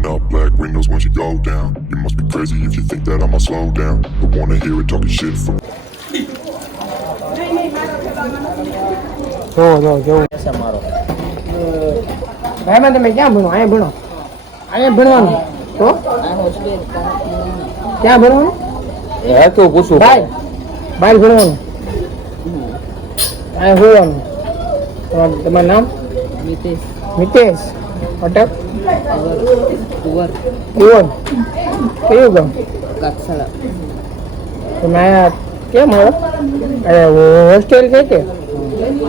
Rolling up black windows once you go down. You must be crazy if you think that I'ma slow down. But wanna hear it talking shit for ભાઈમાં તમે ક્યાં ભણો? અહીંયા ભણો? અહીંયા ભણવાનું તો ક્યાં ભણવાનું? તો પૂછું ભાઈ બહાર ભણવાનું અહીંયા ભણવાનું. તમારું નામ? મિતેશ. મિતેશ અટક કુંવર કયું ગામ? કાકસાળા. તમે અહીંયા કેમ આવ્યો? અરે હોસ્ટેલ છે કે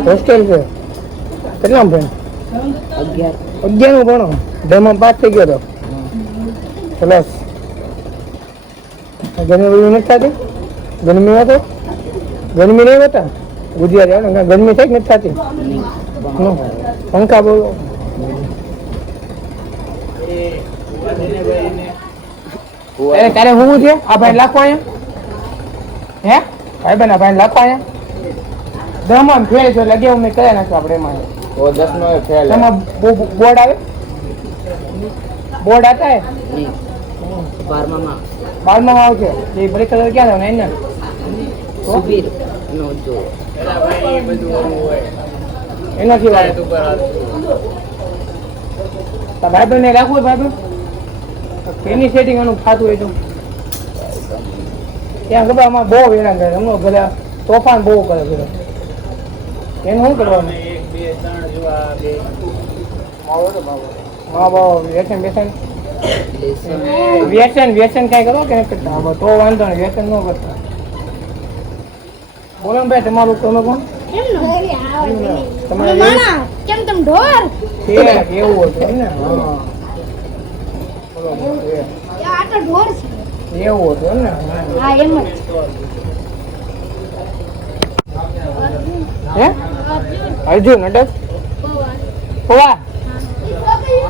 હોસ્ટેલ છે? કેટલા ભણ? 11 ભણો. 10 પાસ થઈ ગયો તો પ્લસ ગરમી નથી થતી? ગરમી હતો? ગરમી નહીં હોતા ગુજરાતી ગરમી થઈ નથી થતી? પંખા બોલો. તારે હું છે આ ભાઈ લાખો અહીંયા હે ભાઈ બના ભાઈ લાખો અહીંયા દમાં ફેલ છે લગે મેં કર્યા નાખ્યો આપણે એમાં 10 નો ફેલ બોર્ડ આવે બોર્ડ आता है 12 માં આવશે એ બ્રેક કલર ક્યાં આવે ને સુબીર નો જો એનાથી વાત ભાઈ બને રાખવું ભાઈ એની સેટિંગ આનું થતું હોય તો ત્યાં ખબર આમાં બહુ હેરાન કરે હમણાં બધા તોફાન બહુ કરે બધા એનું શું કરવાનું? વ્યસન કઈ કરો કે કરતા તો વાંધો નહીં વ્યસન ન કરતા. બોલો ને ભાઈ તમારું તમે કોણ? તમારે એવું હતું ને? એવું હતું ને? હે અર્જુન અટક પવા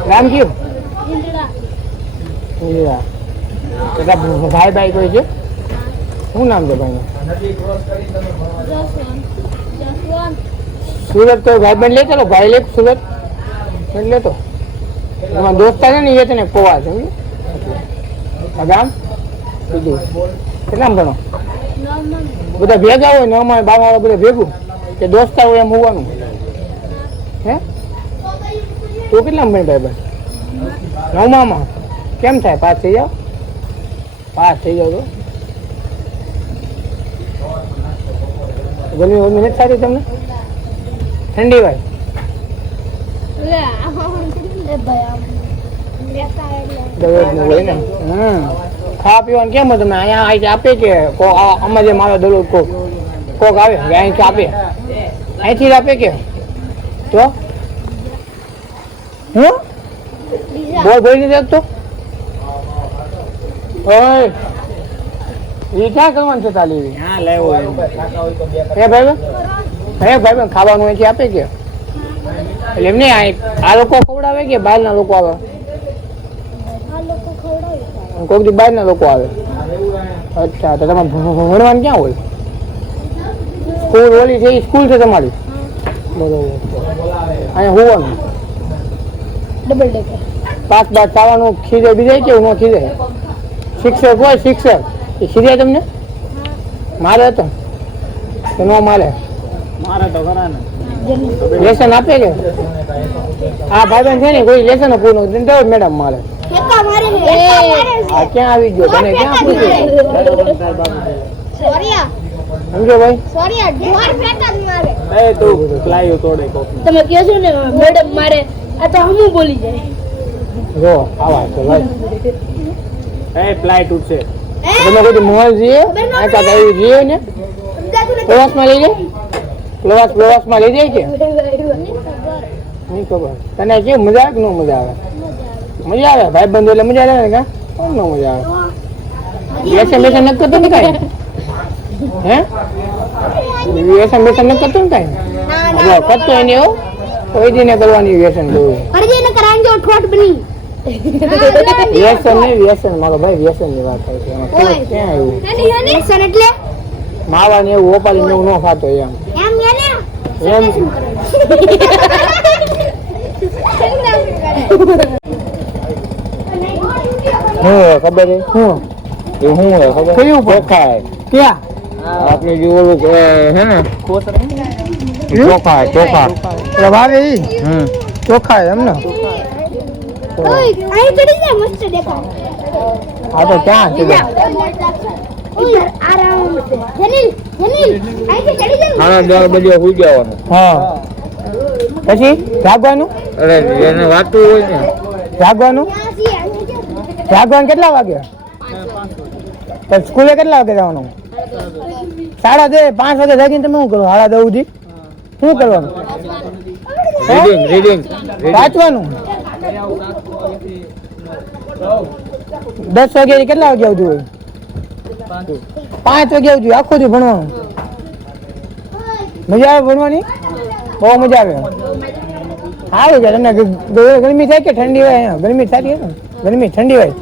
નામ કયું? ભાઈ ભાઈ કોઈ છે? શું નામ છે ભાઈ? સુરત તો ભાઈ બન લે ચાલો ભાઈ લે સુરત લેતો એમાં દોસ્તા છે ને એ છે ને પવા છે ગામ બીજું કેટલા ભણો? બધા ભેગા હોય ને અમારે બાર બધા ભેગું કે દોસ્તા હોય એમ હોવાનું હે? તું કેટલા ભણ ભાઈ ભાઈ? 9માં. કેમ થાય પાસ થઈ જાવ? પાસ થઈ જાવ તો ગરમી નથી થતી તમને? ઠંડી ભાઈ ખાવા પીવાનું કેમ તમે અહીંયા અહીંથી આપે કે આમાં જે મારો દરરોજ કોક આવે અહીંથી આપે અહીંથી જ આપે કે તો હું બોલ બોલી નથી શકતો? એ ક્યાં કરવાનું છે તાલી? હે ભાઈ ખાવાનું અહીંથી આપે કે એટલે એમને આ લોકો ખવડાવે કે બહારના લોકો આવે? કોઈક દી બહારના લોકો આવે. અચ્છા તો તમારે ભણવાનું ક્યાં હોય? સ્કૂલ ઓલી છે એ સ્કૂલ છે તમારી? બરોબર. અહીંયા હોવાનું ડબલ ડેકર પાસ બાદ ખાવાનું ખીજે બીજે કેવું ન ખીજે? શિક્ષક હોય શિક્ષક એ ખીજે તમને? મારે હતો તો ન મારે? મારે તો ખરા ને. લેસન આપે કે? આ ભાઈ છે ને કોઈ લેસન પૂરું તો મેડમ મારે ક્યાં આવી ગયો તને ક્યાં પૂછ્યું? સમજો ભાઈ તમે કહો છો ને મેડમ મારે આ તો હમું બોલી જાય જો આવા છે ભાઈ એ પ્લાય તૂટશે તમે કોઈ મોલ જીએ આ કાકા એવું જીએ ને પ્રવાસમાં લઈ જાય પ્રવાસમાં લઈ જાય કે નહીં ખબર તને કેવું મજા આવે કે ન મજા આવે? મજા આવે ભાઈ બંધુ એટલે મજા આવે ને કા કોણ ન મજા આવે? વ્યસન વ્યસન નથી કરતો ને કાંઈ હે? વ્યસન વ્યસન નથી કરતો ને કાંઈ કરતો એને એવું કોઈ દી ને કરવાની વ્યસન કરવું વ્યસન નહીં વ્યસન મારો ભાઈ વ્યસન ની વાત થાય છે ક્યાં આવ્યું એટલે માવા ને એવું ઓપાલી ને એવું ન ખાતો એમ શું હોય ખબર છે હું એ શું હોય ખબર કયું પણ? ચોખા હે. ક્યાં આપણે જે ઓલું હે ને ચોખા ચોખા પ્રભાવે ઈ હમ ચોખા એમ ને અહીં ચડી જાય મસ્ત દેખાય આ તો ક્યાં છે इधर आराम से जनील जनील અહીં ચડી જાય ખાના 10 બજે સુઈ જવાનું હા પછી જાગવાનું અરે એને વાતું હોય ને જાગવાનું ત્યાં સી અહીં છે જાગવાનું કેટલા વાગે તો સ્કૂલે કેટલા વાગે જવાનું 5:30 વાગે જાગીને તમે શું કરો 10:30 સુધી શું કરવાનું રીડિંગ રીડિંગ વાંચવાનું 10 વાગે કેટલા વાગે આવતું હોય 5 વાગે આવતું આખો દી ભણવાનું મજા આવે ભણવાની બહુ મજા આવે સારું છે તમને ગરમી થાય કે ઠંડી હોય અહીંયા ગરમી થતી હોય ને ગરમી ઠંડી હોય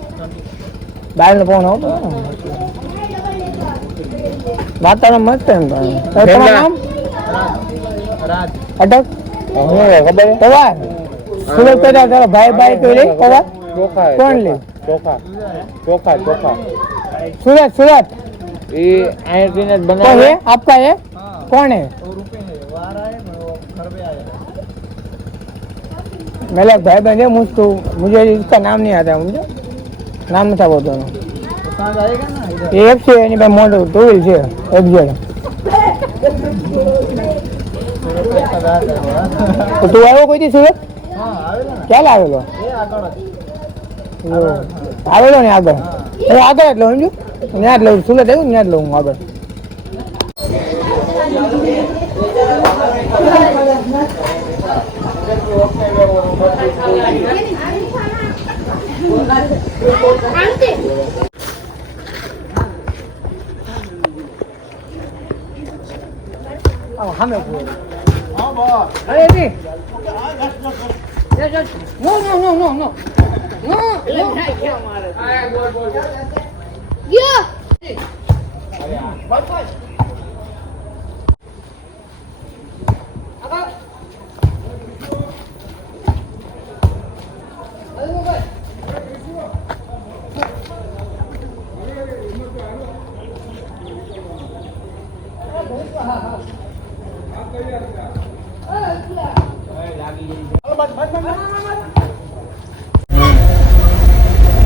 બહારનો પવન આવતો હોય ને. વાતાવરણ મસ્ત એમ તમારું નામ અટક શું હોય ખબર છે પવાર સુરત પેલા તારો ભાઈ તો લે પવાર ચોખા કોણ લે ચોખા ચોખા ચોખા सूरत એ અહીંથી જ कौन બનાવે है आपका है कौन है मेरा भाई बहन है मुझको मुझे इसका नाम नहीं आता मुझे नाम नहीं था वो दोनों ये एक से यानी भाई मोटो टू व्हील से एक जण तो तू આવ્યો કોઈ દી સુરત ક્યાં આવેલો આવેલો ને આગળ આગળ એટલે સમજુ ત્યાં જ લઉં સુરત આવ્યું ત્યાં જ લઉં આગળ ગયો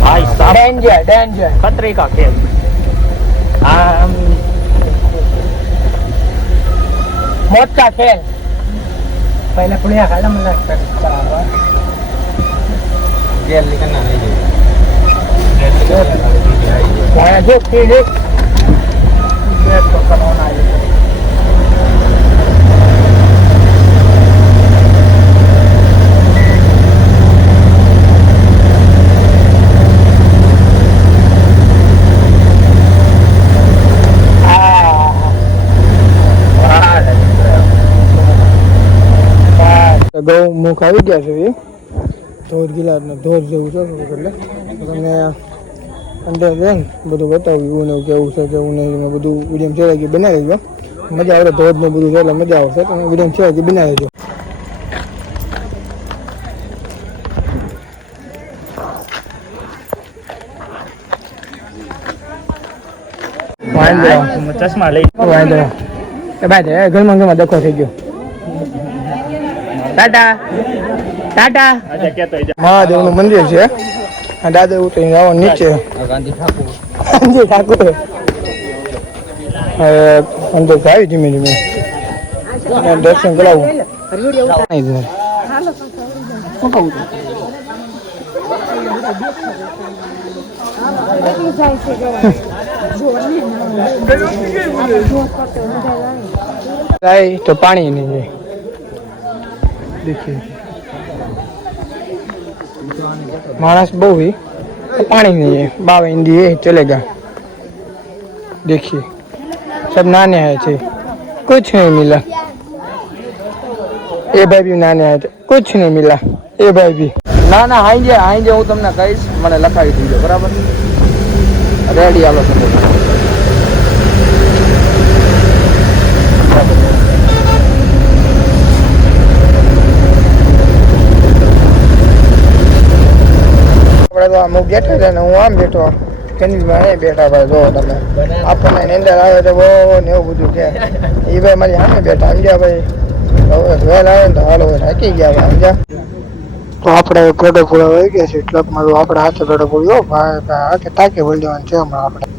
ભાઈ સાહેબ डेंजर डेंजर खतरे का खेल मौत का खेल पहले पुड़िया खाला मजाक कर जेल निकलना नहीं जो खेल तो कमाना है ગૌ મુખ આવી ગયા છે એ ધોધ ગિલાસનો ધોધ જેવું છે એટલે તમને અંદર છે ને બધું બતાવ્યું ને કેવું છે કેવું નહીં ને બધું વિડીયો છે કે બનાવી દેજો મજા આવે ધોધ ને બધું છે એટલે મજા આવશે તમે વિડીયો છે કે બનાવી દેજો ચશ્મા લઈ વાંધો એ ભાઈ ઘરમાં દખો થઈ ગયો ટાટા ટાટા મહાદેવનું મંદિર છે આ દાદા ઉતરી આવો નીચે ગાંધી ઠાકોર ગાંધી ઠાકોર અંદર આવી ધીમે ધીમે દર્શન કરાવું તો પાણી નહીં જાય देखिए मानस बहु ही पानी नहीं है बाव हिंदी है चलेगा देखिए सब नाने आए थे कुछ नहीं मिला ए भाई भी नाने आए थे कुछ नहीं मिला ए भाई भी ના ના હાઈ જે હું તમને કહીશ મને લખાવી દીધો બરાબર રેડી હાલો તમે આપણે તો આમ બેઠા છે ને હું આમ બેઠો કેનીસભાઈ અહીં બેઠા ભાઈ જો તમે આપણને નિંદર આવે તો બહુ ને એવું બધું કે એ ભાઈ મારી સામે બેઠા સમજ્યા ભાઈ હવે વેલ આવે ને તો હાલો થાકી ગયા ભાઈ સમજ્યા તો આપણે ગડો પૂરા વહી ગયા છે ક્લબમાં તો આપણે હાથે ગડો પૂર્યો ભાઈ હાથે તાકે વળી જવાનું છે હમણાં આપણે